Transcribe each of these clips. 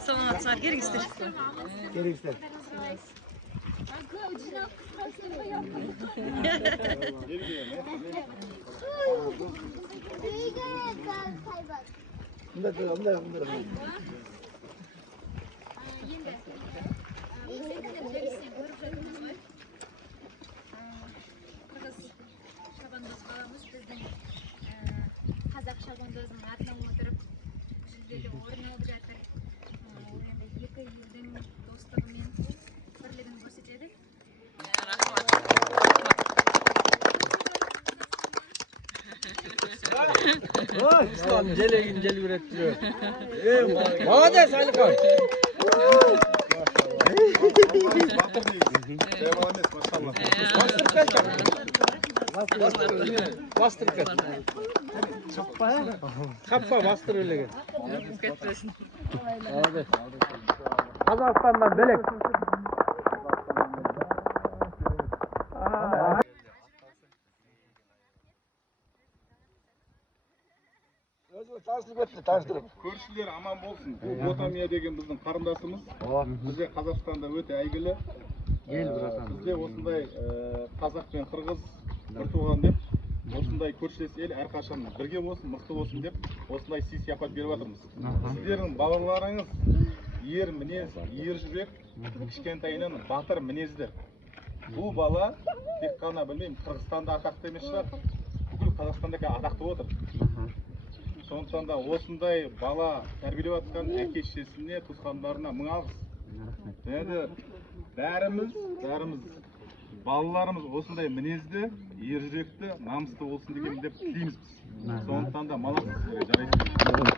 Salamatçılar gergizdir. Gergizdir. Қазақ шабандозының атынан отырып жүлделі орын алып жатыр. Енді екі елдің достығы мен бірлігін көрсетеді. İslam gelin gel ürettiriyor. Молодец, Алихан. Bastır kaç. Kappa bastır öyle gel. Hadi. Kazakistan'dan belek. Көршілер аман болсын. Бұл Ботамия деген біздің қарындасымыз. Бізде Қазақстанда өте әйгілі. Бізде осындай қазақ пен қырғыз бір туған деп, осындай көршілес ел әрқашан бірге болсын, мықты болсын деп, осындай сый-сияпат беріп жатырмыз. Сіздердің балаларыңыз ер мінез, ер жүрек, кішкентайынан батыр мінезді. Бұл бала тек қана білмеймін, Қырғызстанда атақты емес шығар, бүкіл Қазақстанда атақты отыр. Сондықтан да осындай бала тәрбиелеп жатқан әке-шешесіне, туысқандарына мың алғыс. Енді бәріміз балаларымыз осындай мінезді, ер жүректі, намысты болсын деген деп тілейміз біз. Сондықтан да молодец, жарайсыздар.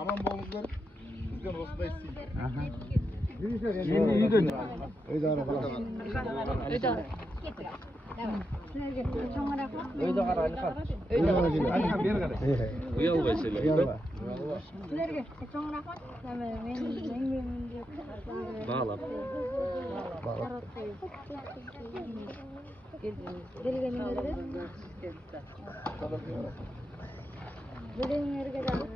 Аман болыңыздар. Бізден осындай Öyle kara Alikan. Öyle kara Alikan bir kara. Uyalma şeyler. Uyalma. Sizlerge çok rahmat. Men Bağla. Gelgenlerge Gelgenlerge de rahmat.